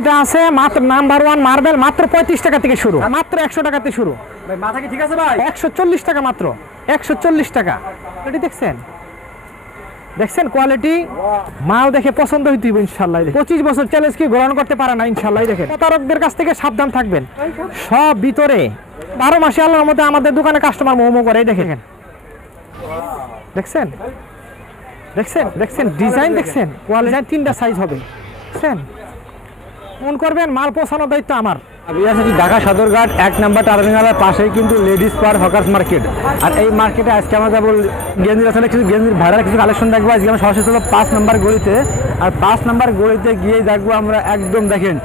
এটা আছে মাত্র নাম্বার ওয়ান মার্বেল মাত্র পঁয়ত্রিশ টাকা থেকে শুরু। মাত্র একশো টাকাতে শুরু। মাথা কি ঠিক আছে ভাই? একশো চল্লিশ টাকা মাত্র। একশো চল্লিশ টাকা। কোয়ালিটি দেখছেন? দেখছেন কোয়ালিটি মাল দেখে পছন্দ হইতে ইনশাল্লাহ। পঁচিশ বছর চ্যালেঞ্জ কি গ্রহণ করতে পারে না ইনশাল্লাহ দেখেন। প্রতারকদের কাছ থেকে সাবধান থাকবেন। সব ভিতরে। বারো মাসে আল্লাহর মধ্যে আমাদের দোকানে কাস্টমার মোমো করে দেখেন। দেখছেন? দেখছেন? দেখছেন? ডিজাইন দেখছেন? কোয়ালিটি তিনটা সাইজ হবে। দেখছেন? ফোন করবেন, মাল পৌঁছানোর দায়িত্ব আমার। আমি আছি ঢাকা সদরঘাট, এক নাম্বার টার্মিনালের পাশেই কিন্তু লেডিস পার হকার্স মার্কেট। আর এই মার্কেটে আজকে আমরা যাব গেঞ্জির আসলে কিছু গেঞ্জির ভাইরাল কিছু কালেকশন দেখব। আজকে আমরা সরাসরি চলবো পাঁচ নাম্বার গলিতে। আর পাঁচ নাম্বার গলিতে গিয়ে দেখব আমরা একদম, দেখেন,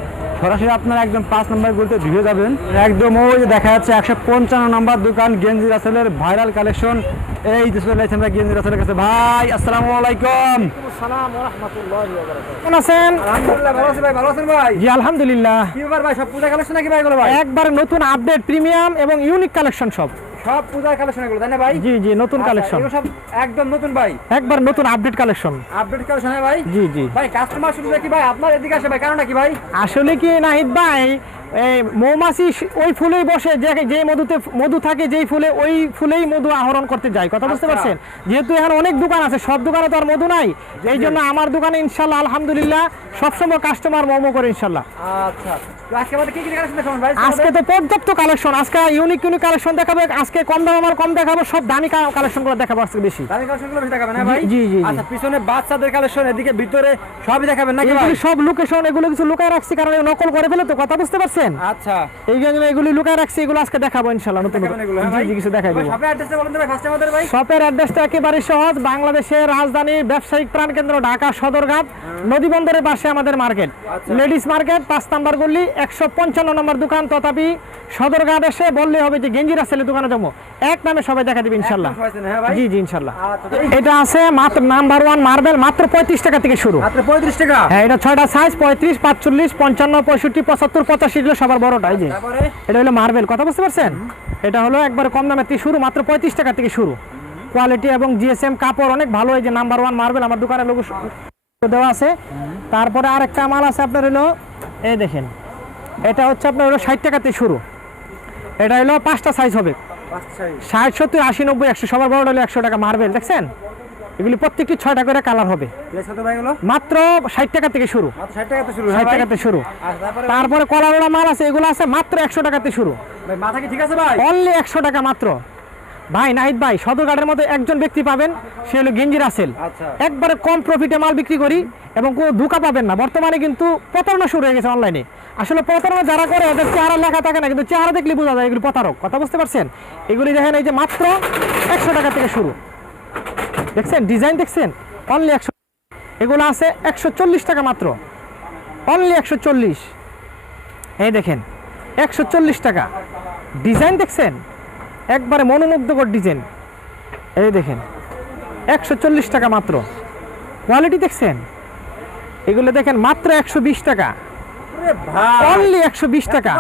সরাসরি আপনারা একদম পাঁচ নাম্বার গলিতে ঢুকে যাবেন। একদম ওই দেখা যাচ্ছে একশো পঞ্চান্ন নাম্বার দোকান গেঞ্জি রাসেলের ভাইরাল কালেকশন। এই যে চলে এসেছি আমরা গেঞ্জি রাসেলের কাছে ভাই আসসালামু আলাইকুম। কেমন আছেন? আলহামদুলিল্লাহ ভালো আছি ভাই ভালো আছেন ভাই? জি আলহামদুলিল্লাহ। কি ব্যাপার ভাই সব পূজা কালেকশন নাকি ভাই ভাই? একবার নতুন আপডেট প্রিমিয়াম এবং ইউনিক কালেকশন সব। সব পূজার কালেকশন এগুলো তাই না ভাই? জি জি নতুন আচ্ছা, কালেকশন এগুলো সব একদম নতুন ভাই। একবার নতুন আপডেট কালেকশন আপডেট কালেকশন হ্যাঁ ভাই? জি জি। ভাই কাস্টমার শুধু দেখি ভাই আপনার এদিকে আসে ভাই কারণটা কি ভাই? আসলে কি নাহিদ ভাই মৌমাছি ওই ফুলেই বসে যে যে মধুতে মধু থাকে যেই ফুলে ওই ফুলেই মধু আহরণ করতে যায়। কথা বুঝতে আচ্ছা। পারছেন? যেহেতু এখন অনেক দোকান আছে সব দোকানে তো আর মধু নাই। এই জন্য আমার দোকানে ইনশাল্লাহ আলহামদুলিল্লাহ সবসময় কাস্টমার মোমো করে ইনশাল্লাহ। আচ্ছা। আজকে তো পর্যাপ্ত কালেকশন আজকে ইউনিক ইউনিক কালেকশন দেখাবো আজকে কম দাম আমার কম দেখাবো সব দামি কালেকশন করে দেখাবো আজকে বেশি। দামি কালেকশনগুলো বেশি দেখাবেন হ্যাঁ ভাই? জি, জি, জি। আচ্ছা পিছনে বাচ্চাদের কালেকশন এদিকে ভিতরে সবই দেখাবেন নাকি ভাই? সব লোকেশন এগুলো কিছু লুকায় রাখছি কারণ নকল করে ফেলে তো কথা বুঝতে পারছেন? আচ্ছা। এই জন্য এগুলি লুকায় রাখছি এগুলো আজকে দেখাবো ইনশাল্লাহ নতুন হ্যাঁ জি কিছু দেখাই দেবো। শপের অ্যাড্রেসটা একেবারে সহজ। বাংলাদেশের রাজধানীর ব্যবসায়িক প্রাণকেন্দ্র ঢাকা সদরঘাট নদী বন্দরের পাশে আমাদের মার্কেট। আচ্ছা। লেডিস মার্কেট পাঁচ নাম্বার গল্লি একশো পঞ্চান্ন নম্বর দোকান। তথাপি সদরঘাট এসে বললে হবে যে গেঞ্জি রাসেলের দোকানে যাব। এক নামে সবাই দেখা দিবে ইনশাল্লাহ। হ্যাঁ জি জি ইনশাল্লাহ। আচ্ছা এটা আছে মাত্র নাম্বার ওয়ান মার্বেল মাত্র পঁয়ত্রিশ টাকা থেকে শুরু। মাত্র পঁয়ত্রিশ টাকা? হ্যাঁ এটা ছয়টা সাইজ পঁয়ত্রিশ পাঁচচল্লিশ পঞ্চান্ন পঁয়ষট্টি পঁচাত্তর পঁচাশি এগুলো সবার বড়টা এই যে। এটা হলো মার্বেল কথা বুঝতে পারছেন? এটা হলো একবার কম দামের থেকে শুরু মাত্র পঁয়ত্রিশ টাকা থেকে শুরু। কোয়ালিটি এবং জিএসএম কাপড় অনেক ভালো এই যে নাম্বার ওয়ান মার্বেল আমার দোকানে লোক দেওয়া আছে। তারপরে আরেকটা মাল আছে আপনার হলো এই দেখেন। এটা হচ্ছে আপনার হলো ষাট টাকাতে শুরু। এটা হলো পাঁচটা সাইজ হবে। ষাট সত্তর আশি নব্বই একশো সবার বড় হলো একশো টাকা মার্বেল দেখছেন? এগুলি প্রত্যেকটি ছয়টা করে কালার হবে। মাত্র ষাট টাকা থেকে শুরু। ষাট টাকাতে শুরু তারপরে কলারোলা মাল আছে এগুলো আছে মাত্র একশো টাকাতে শুরু। মাথা কি ঠিক আছে ভাই? অনলি একশো টাকা মাত্র। ভাই নাহিদ ভাই সদরঘাটের মধ্যে একজন ব্যক্তি পাবেন সে হলো গেঞ্জি রাসেল। আচ্ছা। একবারে কম প্রফিটে মাল বিক্রি করি এবং কোনো ধোকা পাবেন না। বর্তমানে কিন্তু প্রতারণা শুরু হয়ে গেছে অনলাইনে আসলে প্রতারণা যারা করে এদের চেহারা লেখা থাকে না কিন্তু চেহারা দেখলে বোঝা যায় এগুলি প্রতারক। কথা বুঝতে পারছেন? এগুলি দেখেন এই যে মাত্র একশো টাকা থেকে শুরু। দেখছেন? ডিজাইন দেখছেন? অনলি একশো এগুলো আছে একশো চল্লিশ টাকা মাত্র। অনলি একশো চল্লিশ। এই দেখেন একশো চল্লিশ টাকা। ডিজাইন দেখছেন? একবারে মনোমুগ্ধকর ডিজাইন এই দেখেন একশো চল্লিশ টাকা মাত্র। কোয়ালিটি দেখছেন? এগুলো দেখেন মাত্র একশো বিশ টাকা। অনলি একশো বিশ টাকা।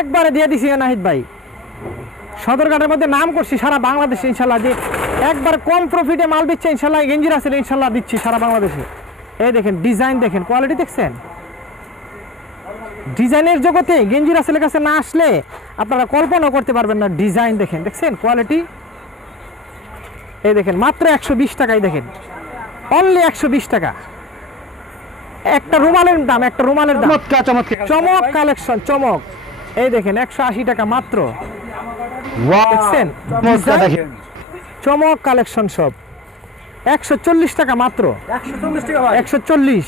একবারে দিয়ে দিছি নাহিদ ভাই। সদরঘাটের মধ্যে নাম করছি সারা বাংলাদেশে ইনশাল্লাহ যে একবার কম প্রফিটে মাল দিচ্ছে ইনশাল্লাহ গেঞ্জির আছে ইনশাল্লাহ দিচ্ছি সারা বাংলাদেশে। এই দেখেন ডিজাইন দেখেন কোয়ালিটি দেখছেন? ডিজাইনের জগতে গেঞ্জি রাসেলের কাছে না আসলে আপনারা কল্পনা করতে পারবেন না ডিজাইন দেখেন দেখছেন? কোয়ালিটি এই দেখেন মাত্র একশো বিশ টাকাই দেখেন। অনলি একশো বিশ টাকা। একটা রুমালের দাম একটা রুমালের দাম। চমক কালেকশন চমক। এই দেখেন একশো আশি টাকা মাত্র। দেখছেন? চমক কালেকশন সব। একশো চল্লিশ টাকা মাত্র। একশো চল্লিশ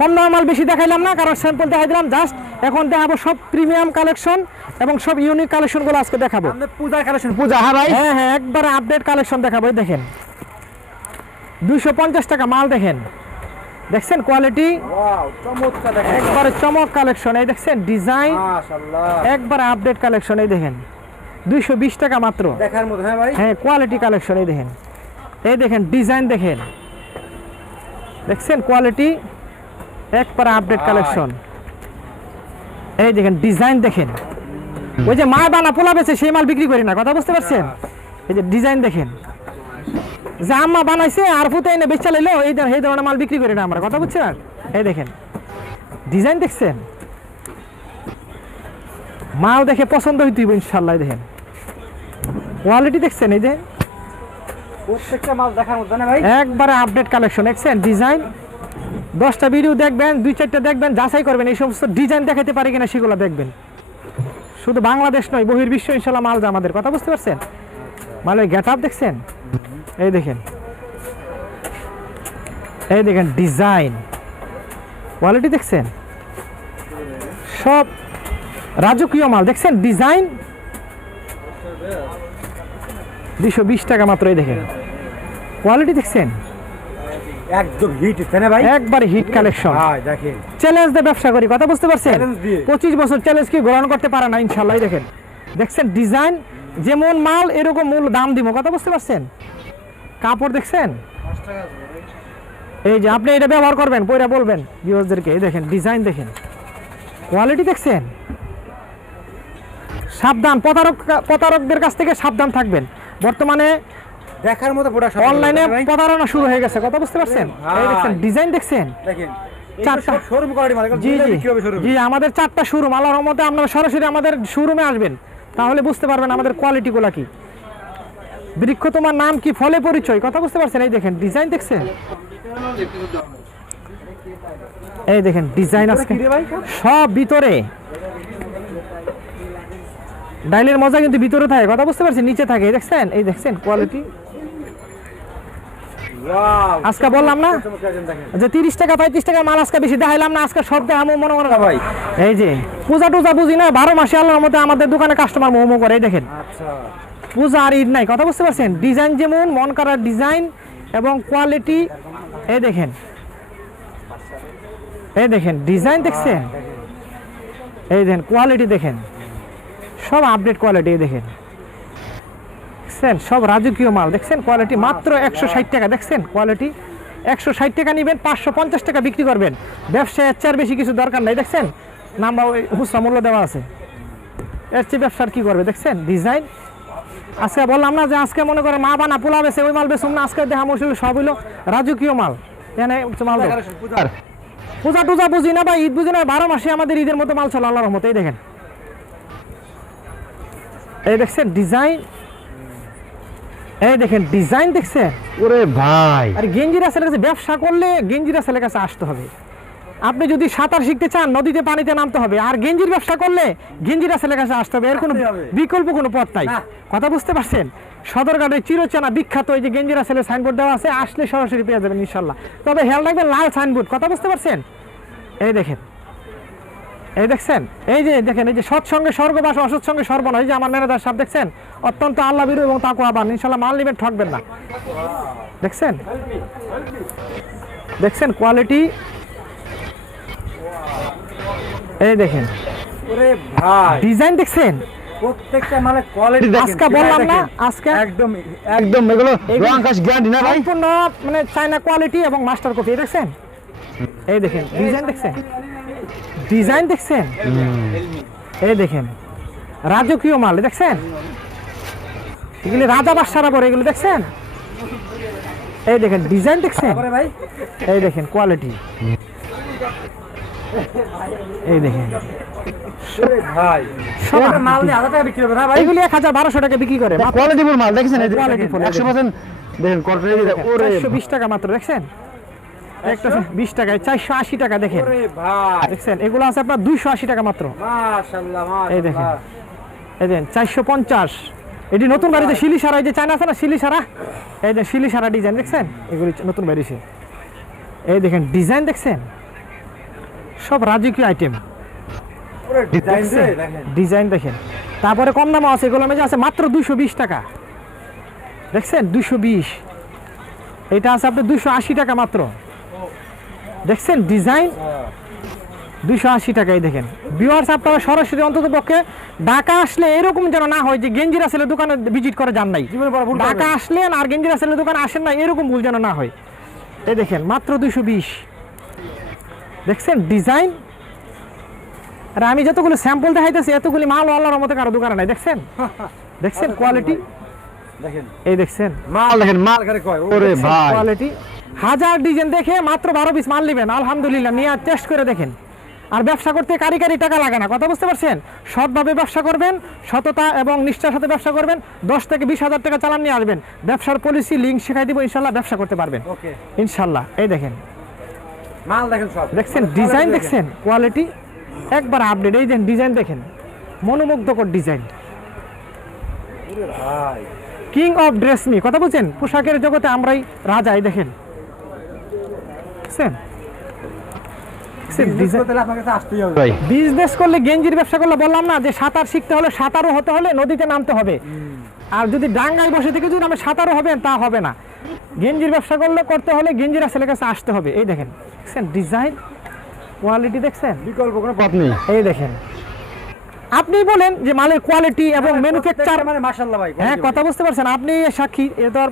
কম দামের মাল বেশি দেখাইলাম না কারণ স্যাম্পল দেখাই দিলাম জাস্ট এখন দেখাবো সব প্রিমিয়াম কালেকশন এবং সব ইউনিক কালেকশনগুলো আজকে দেখাবো। পূজার কালেকশন। পূজা হ্যাঁ ভাই? হ্যাঁ হ্যাঁ একবারে আপডেট কালেকশন দেখাবো দেখেন। দুইশো পঞ্চাশ টাকা মাল দেখেন। দেখছেন কোয়ালিটি একবারে চমক কালেকশন এই দেখছেন? ডিজাইন একবারে আপডেট কালেকশন এই দেখেন। দুইশো বিশ টাকা মাত্র। দেখার মতো হ্যাঁ ভাই? হ্যাঁ কোয়ালিটি কালেকশন এই দেখেন। এই দেখেন ডিজাইন দেখেন। দেখছেন কোয়ালিটি একবারে আপডেট কালেকশন এই দেখেন ডিজাইন দেখেন। ওই যে মা দানা পোলা বেছে সেই মাল বিক্রি করি না কথা বুঝতে পারছেন? এই যে ডিজাইন দেখেন। যে আম্মা বানাইছে আর ফুতে এনে বেচা লাইলো এই এই ধরনের মাল বিক্রি করি না আমরা কথা বুঝছেন? এই দেখেন। ডিজাইন দেখছেন? মাল দেখে পছন্দ হইতেইব ইনশাল্লাহ দেখেন। কোয়ালিটি দেখছেন এই যে? প্রত্যেকটা মাল দেখার মতো না ভাই? একবারে আপডেট কালেকশন দেখছেন? ডিজাইন দশটা ভিডিও দেখবেন দুই চারটা দেখবেন যাচাই করবেন এই সমস্ত ডিজাইন দেখাতে পারি কিনা সেগুলো দেখবেন। শুধু বাংলাদেশ নয় বহির্বিশ্ব ইনশাল্লাহ মাল যা আমাদের কথা বুঝতে পারছেন? মালের গেট আপ দেখছেন? এই দেখেন। এই দেখেন ডিজাইন কোয়ালিটি দেখছেন? সব রাজকীয় মাল দেখছেন? ডিজাইন দুশো বিশ টাকা মাত্র এই দেখেন। কোয়ালিটি দেখছেন? একদম হিট না ভাই? একবারে হিট কালেকশন দেখেন। চ্যালেঞ্জ দিয়ে ব্যবসা করি কথা বুঝতে পারছেন? পঁচিশ বছর চ্যালেঞ্জ কি গ্রহণ করতে পারে না ইনশাল্লাহ দেখেন। দেখছেন ডিজাইন যেমন মাল এরকম মূল দাম দিব কথা বুঝতে পারছেন? কাপড় দেখছেন? এই যে আপনি এটা ব্যবহার করবেন পয়রা বলবেন ভিউয়ারদেরকে এই দেখেন ডিজাইন দেখেন। কোয়ালিটি দেখছেন? সাবধান প্রতারক প্রতারকদের কাছ থেকে সাবধান থাকবেন। বর্তমানে দেখার মতো প্রোডাক্ট অনলাইনে প্রতারণা শুরু হয়ে গেছে কথা বুঝতে পারছেন? ডিজাইন দেখছেন দেখেন জি আমাদের চারটা শোরুম আল্লাহর রহমতে আপনারা সরাসরি আমাদের শোরুমে আসবেন। তাহলে বুঝতে পারবেন আমাদের কোয়ালিটিগুলো কি। বৃক্ষ তোমার নাম কি ফলে পরিচয় কথা বুঝতে পারছেন? এই দেখেন ডিজাইন দেখছেন? এই দেখেন ডিজাইন আজকে সব ভিতরে। ডাইলের মজা কিন্তু ভিতরে থাকে কথা বুঝতে পারছেন? নিচে থাকে দেখছেন? এই দেখছেন কোয়ালিটি আজকে বললাম না যে তিরিশ টাকা পঁয়ত্রিশ টাকা মাল আজকে বেশি দেখাইলাম না আজকে সব দেখামো মনে মনে ভাই। এই যে পূজা টুজা বুঝি না বারো মাসে আল্লাহর মধ্যে আমাদের দোকানে কাস্টমার মোমো করে দেখেন। আচ্ছা। পূজা আর ঈদ নাই কথা বুঝতে পারছেন? ডিজাইন যেমন মন করার ডিজাইন এবং কোয়ালিটি এই দেখেন। এই দেখেন ডিজাইন দেখছেন? এই দেখেন কোয়ালিটি দেখেন। সব আপডেট কোয়ালিটি দেখেন। দেখছেন? সব রাজকীয় মাল। দেখছেন? কোয়ালিটি মাত্র একশো ষাট টাকা। দেখছেন? কোয়ালিটি একশো ষাট টাকা নেবেন পাঁচশো পঞ্চাশ টাকা বিক্রি করবেন। ব্যবসায় এর চেয়ে বেশি কিছু দরকার নাই। দেখছেন? নাম্বার ওই হুসরা মূল্য দেওয়া আছে। এর চেয়ে ব্যবসার কি করবে? দেখছেন? ডিজাইন আজকে বললাম না যে আজকে মনে করে মা বানা পোলা বেছে ওই মাল বেসুম না। আজকে দেখা মুশকিল সব হইল রাজকীয় মাল। এখানে মাল পূজা টুজা বুঝি না বা ঈদ বুঝি না বারো মাসে আমাদের ঈদের মতো মাল চলে আল্লাহর মতো এই দেখেন। এই দেখছেন ডিজাইন এই দেখেন ডিজাইন দেখছেন? ওরে ভাই। আর গেঞ্জিরা ছেলের কাছে ব্যবসা করলে গেঞ্জিরা ছেলের কাছে আসতে হবে। আপনি যদি সাঁতার শিখতে চান নদীতে পানিতে নামতে হবে আর গেঞ্জির ব্যবসা করলে গেঞ্জিরা ছেলের কাছে আসতে হবে এর কোনো বিকল্প কোনো পথ নাই। কথা বুঝতে পারছেন? সদরঘাটের চিরচেনা বিখ্যাত এই যে গেঞ্জিরা ছেলে সাইনবোর্ড দেওয়া আছে আসলে সরাসরি পেয়ে যাবেন ইনশাল্লাহ। তবে হেয়াল রাখবেন লাল সাইনবোর্ড কথা বুঝতে পারছেন? এই দেখেন। এই দেখছেন? এই যে দেখেন এই যে সৎসঙ্গে স্বর্গবাস অসৎসঙ্গে সর্বনা এই যে আমার ম্যানেজার সাহেব দেখছেন? অত্যন্ত আল্লাহ বিরু এবং তাকু আবান ইনশাল্লাহ মাল নিবেন ঠকবেন না। দেখছেন? দেখছেন কোয়ালিটি এই দেখেন। ডিজাইন দেখছেন? প্রত্যেকটা মালে কোয়ালিটি আজকে বললাম না আজকে একদম একদম এগুলো এগুলো- রং কাজ গ্যারান্টি না ভাই? সম্পূর্ণ মানে চায়না কোয়ালিটি এবং মাস্টার কপি দেখছেন? এই দেখেন ডিজাইন দেখছেন? ডিজাইন দেখছেন? এই দেখেন রাজকীয় মাল দেখছেন? এগুলি রাজা বাসারা পরে এগুলো দেখছেন? এই দেখেন ডিজাইন দেখছেন? এই দেখেন কোয়ালিটি এই দেখেন। এগুলি এক হাজার বারোশো টাকা বিক্রি করে। কোয়ালিটি মাল দেখছেন? একশো পার্সেন্ট দেখেন কোয়ালিটি ওরে বিশ টাকা মাত্র দেখছেন? একটা বিশ টাকায় চারশো আশি টাকা দেখেন। দেখছেন এগুলো আছে আপনার দুইশো আশি টাকা মাত্র। এই দেখেন। এই দেখেন চারশো পঞ্চাশ। এটি নতুন বাড়িতে শিলি সারা এই যে চায়না আছে না শিলি সারা? এই যে শিলি সারা ডিজাইন দেখছেন? এগুলি নতুন এই দেখেন ডিজাইন দেখছেন? সব রাজকীয় আইটেম। ডিজাইন দেখেন। তারপরে কম দামও আছে এগুলো মেজে আছে মাত্র দুইশো বিশ টাকা। দেখছেন? দুইশো বিশ। এটা আছে আপনার দুইশো আশি টাকা মাত্র। দেখছেন ডিজাইন দুইশো আশি টাকাই দেখেন। ভিউয়ার্স আপনারা সরাসরি অন্তত পক্ষে ঢাকা আসলে এরকম যেন না হয় যে গেঞ্জিরা ছেলে দোকানে ভিজিট করে যান নাই। ঢাকা আসলেন আর গেঞ্জিরা ছেলে দোকানে আসেন না এরকম ভুল যেন না হয়। এই দেখেন মাত্র দুইশো বিশ। দেখছেন ডিজাইন আর আমি যতগুলো স্যাম্পল দেখাইতেছি এতগুলি মাল আল্লাহর মতো কারও দোকানে নাই দেখছেন? দেখছেন কোয়ালিটি দেখেন। এই দেখছেন। মাল দেখেন মাল কয় ওরে ভাই। কোয়ালিটি হাজার ডিজাইন দেখে মাত্র বারো পিস মাল নেবেন। আলহামদুলিল্লাহ নিয়ে টেস্ট করে দেখেন। আর ব্যবসা করতে কারি কারি টাকা লাগে না কথা বুঝতে পারছেন? সৎভাবে ব্যবসা করবেন সততা এবং নিষ্ঠার সাথে ব্যবসা করবেন দশ থেকে বিশ হাজার টাকা চালান নিয়ে আসবেন। ব্যবসার পলিসি লিঙ্ক শেখাই দিব ইনশাল্লাহ ব্যবসা করতে পারবেন। ইনশাল্লাহ এই দেখেন। মাল দেখেন সব। দেখছেন? ডিজাইন দেখছেন? কোয়ালিটি একবার আপডেট এই দেখেন ডিজাইন দেখেন। মনোমুগ্ধকর design king of dress me কথা বলছেন পোশাকের জগতে আমরাই রাজাই দেখেন দেখছেন দেখছেন ডিজাইন তাহলে আপনার কাছে আসতেই হবে ভাই। বিজনেস করলে গেঞ্জির ব্যবসা করলে বললাম না যে সাঁতার শিখতে হলে সাঁতারও হতে হলে নদীতে নামতে হবে। আর যদি ডাঙ্গায় বসে থেকে যদি আমি সাঁতারও হবেন তা হবে না। গেঞ্জির ব্যবসা করলে করতে হলে গেঞ্জির ছেলের কাছে আসতে হবে। এই দেখেন দেখছেন ডিজাইন কোয়ালিটি দেখছেন? বিকল্প কোনো পথ নেই এই দেখেন। আপনি বলেন যে মালের কোয়ালিটি এবং ম্যানুফ্যাকচার মানে মাশাআল্লাহ ভাই হ্যাঁ কথা বুঝতে পারছেন? আপনি সাক্ষী এ তো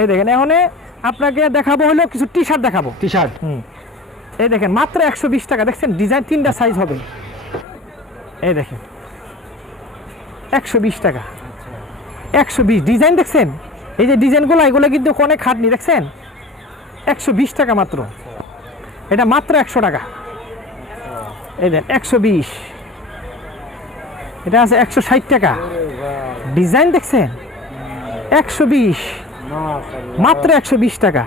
এই দেখেন এখন আপনাকে দেখাবো হলো কিছু টি শার্ট দেখাবো। টি শার্ট হুম। এই দেখেন মাত্র একশো বিশ টাকা। দেখছেন ডিজাইন তিনটা সাইজ হবে। এই দেখেন একশো বিশ টাকা। একশো বিশ ডিজাইন দেখছেন? এই যে ডিজাইনগুলো এগুলো কিন্তু অনেক খাটনি দেখছেন? একশো বিশ টাকা মাত্র। এটা মাত্র একশো টাকা। এই দেন একশো বিশ। এটা আছে একশো ষাট টাকা। ডিজাইন দেখছেন? একশো বিশ। মাত্র একশো বিশ টাকা।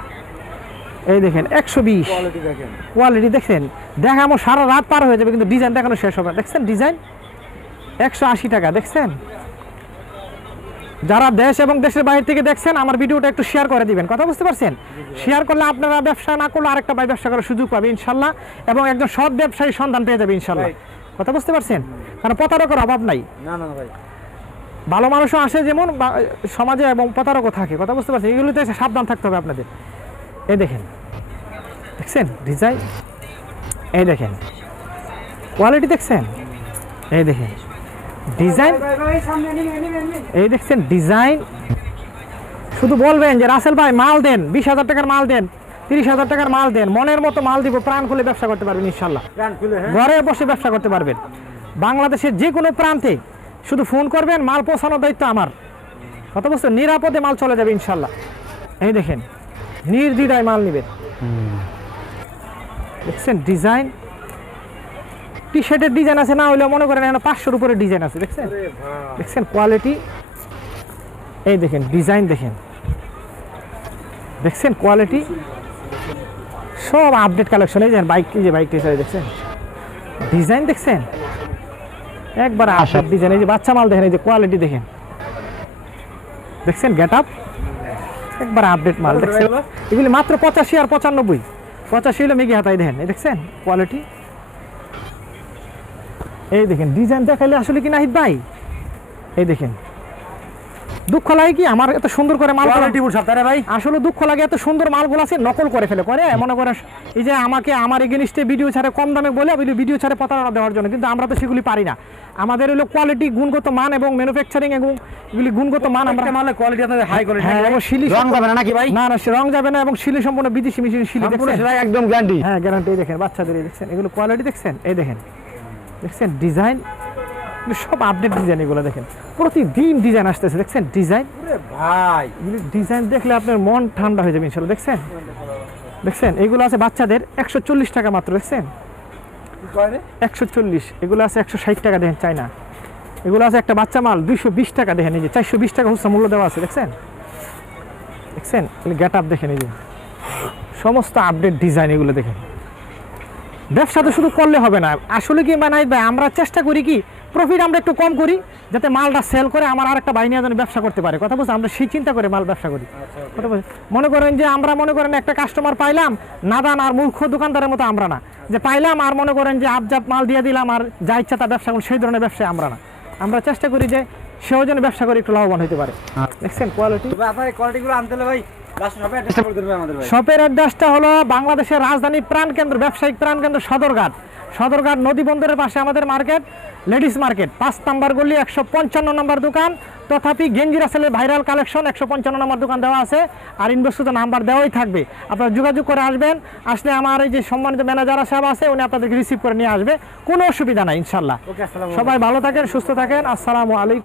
এই দেখেন একশো বিশ। কোয়ালিটি দেখছেন দেখামো সারা রাত পার হয়ে যাবে কিন্তু ডিজাইন দেখানো শেষ হবে দেখছেন ডিজাইন একশো আশি টাকা দেখছেন? যারা দেশ এবং দেশের বাইরে থেকে দেখছেন আমার ভিডিওটা একটু শেয়ার করে দিবেন। কথা বুঝতে পারছেন? শেয়ার করলে আপনারা ব্যবসা না করলে আরেকটা ভাই ব্যবসা করার সুযোগ পাবে ইনশাল্লাহ এবং একজন সৎ ব্যবসায়ী সন্ধান পেয়ে যাবে ইনশাল্লাহ কথা বুঝতে পারছেন? কারণ প্রতারকের অভাব নাই। না না ভাই। ভালো মানুষও আসে যেমন সমাজে এবং প্রতারকও থাকে। কথা বুঝতে পারছেন? এগুলোতে সাবধান থাকতে হবে আপনাদের। এই দেখেন। দেখছেন? ডিজাইন? এই দেখেন। কোয়ালিটি দেখছেন? এই দেখেন। ডিজাইন? এই দেখছেন? ডিজাইন? শুধু বলবেন যে রাসেল ভাই মাল দেন। বিশ হাজার টাকার মাল দেন। তিরিশ হাজার টাকার মাল দেন। মনের মতো মাল দিব প্রাণ খুলে ব্যবসা করতে পারবেন ইনশাল্লাহ। হ্যাঁ। ঘরে বসে ব্যবসা করতে পারবেন। বাংলাদেশের যে কোনো প্রান্তে শুধু ফোন করবেন মাল পৌঁছানোর দায়িত্ব আমার। কত বছর নিরাপদে মাল চলে যাবে ইনশাল্লাহ। এই দেখেন নির্দ্বিধায় মাল নেবেন। দেখছেন ডিজাইন? টি শার্টের ডিজাইন আছে না হইলে মনে করেন এখানে পাঁচশোর উপরে ডিজাইন আছে দেখছেন? দেখছেন কোয়ালিটি এই দেখেন ডিজাইন দেখেন। দেখছেন কোয়ালিটি সব আপডেট কালেকশন এই যে বাইক যে বাইকটি দেখছেন? ডিজাইন দেখছেন? একবার আসার ডিজাইন এই যে বাচ্চা মাল দেখেন এই যে কোয়ালিটি দেখেন। দেখছেন গেট আপ একবার আপডেট মাল দেখছেন? এগুলো? মাত্র পঁচাশি আর পঁচানব্বই। পঁচাশি হলো মেঘে হাতাই দেখেন এই দেখছেন? কোয়ালিটি এই দেখেন ডিজাইন দেখাইলে আসলে কি নাহিদ ভাই? এই দেখেন। দুঃখ লাগে কি? আমার এত সুন্দর করে মাল ভাই? আসলে দুঃখ লাগে এত সুন্দর মালগুলো আছে নকল করে ফেলে। করে মনে করে এই যে আমাকে আমার এগেনিস্টে ভিডিও ছাড়ে কম দামে বলে ভিডিও ছাড়ে প্রতারণা দেওয়ার জন্য। কিন্তু আমরা তো সেগুলি পারি না। আমাদের হলো কোয়ালিটি গুণগত মান এবং ম্যানুফ্যাকচারিং এবং এগুলি গুণগত মান আমরা মালের কোয়ালিটি আপনাদের হাই কোয়ালিটি হ্যাঁ এবং শিলি রং যাবে না নাকি ভাই? না না রং যাবে না এবং শিলি সম্পূর্ণ বিদেশি মেশিন শিলি দেখছেন? একদম গ্যারান্টি হ্যাঁ গ্যারান্টি দেখেন বাচ্চাদের এই দেখছেন এগুলো কোয়ালিটি দেখছেন? এই দেখেন দেখছেন? ডিজাইন সব আপডেট ডিজাইন এগুলো দেখেন। প্রতিদিন ডিজাইন আসতেছে দেখছেন? ডিজাইন ভাই। ডিজাইন দেখলে আপনার মন ঠান্ডা হয়ে যাবে ইনশাল্লাহ দেখছেন? দেখছেন? এগুলো আছে বাচ্চাদের একশো চল্লিশ টাকা মাত্র দেখছেন? একশো চল্লিশ এগুলো আছে একশো ষাট টাকা দেখেন চাইনা এগুলো আছে একটা বাচ্চা মাল দুইশো বিশ টাকা দেখেন এই যে চারশো বিশ টাকা হচ্ছে মূল্য দেওয়া আছে দেখছেন? দেখছেন? গেট আপ দেখেন এই যে। সমস্ত আপডেট ডিজাইন এগুলো দেখেন। ব্যবসা তো শুধু করলে হবে না। আসলে কি মানে ভাই আমরা চেষ্টা করি কি প্রফিট আমরা একটু কম করি যাতে মালটা সেল করে আমার আরেকটা ভাই নিয়ে যেন ব্যবসা করতে পারে। কথা বলছি আমরা সেই চিন্তা করে মাল ব্যবসা করি। কথা বলছি মনে করেন যে আমরা মনে করেন একটা কাস্টমার পাইলাম নাদান আর মূর্খ দোকানদারের মতো আমরা না। যে পাইলাম আর মনে করেন যে আবজাব মাল দিয়ে দিলাম আর যা ইচ্ছা তা ব্যবসা করুন সেই ধরনের ব্যবসায় আমরা না। আমরা চেষ্টা করি যে সেও যেন ব্যবসা করে একটু লাভবান হতে পারে। দেখছেন কোয়ালিটি আপনার কোয়ালিটিগুলো আনতে হলে ভাই লাস্ট অ্যাড্রেসটা বলে দেবেন আমাদের ভাই। শপের অ্যাড্রেসটা হলো বাংলাদেশের রাজধানী প্রাণকেন্দ্র ব্যবসায়িক প্রাণকেন্দ্র সদরঘাট। সদরঘাট নদী বন্দরের পাশে আমাদের মার্কেট লেডিস মার্কেট। পাঁচ নাম্বার গলি একশো পঞ্চান্ন নম্বর দোকান। তথাপি গেঞ্জি রাসেলের ভাইরাল কালেকশন একশো পঞ্চান্ন নম্বর দোকান দেওয়া আছে। আর ইনভেস্টর নাম্বার দেওয়াই থাকবে। আপনারা যোগাযোগ করে আসবেন। আসলে আমার এই যে সম্মানিত ম্যানেজার সাহেব আছে উনি আপনাদেরকে রিসিভ করে নিয়ে আসবে। কোনো অসুবিধা নাই ইনশাল্লাহ সবাই ভালো থাকেন সুস্থ থাকেন। আসসালামু আলাইকুম।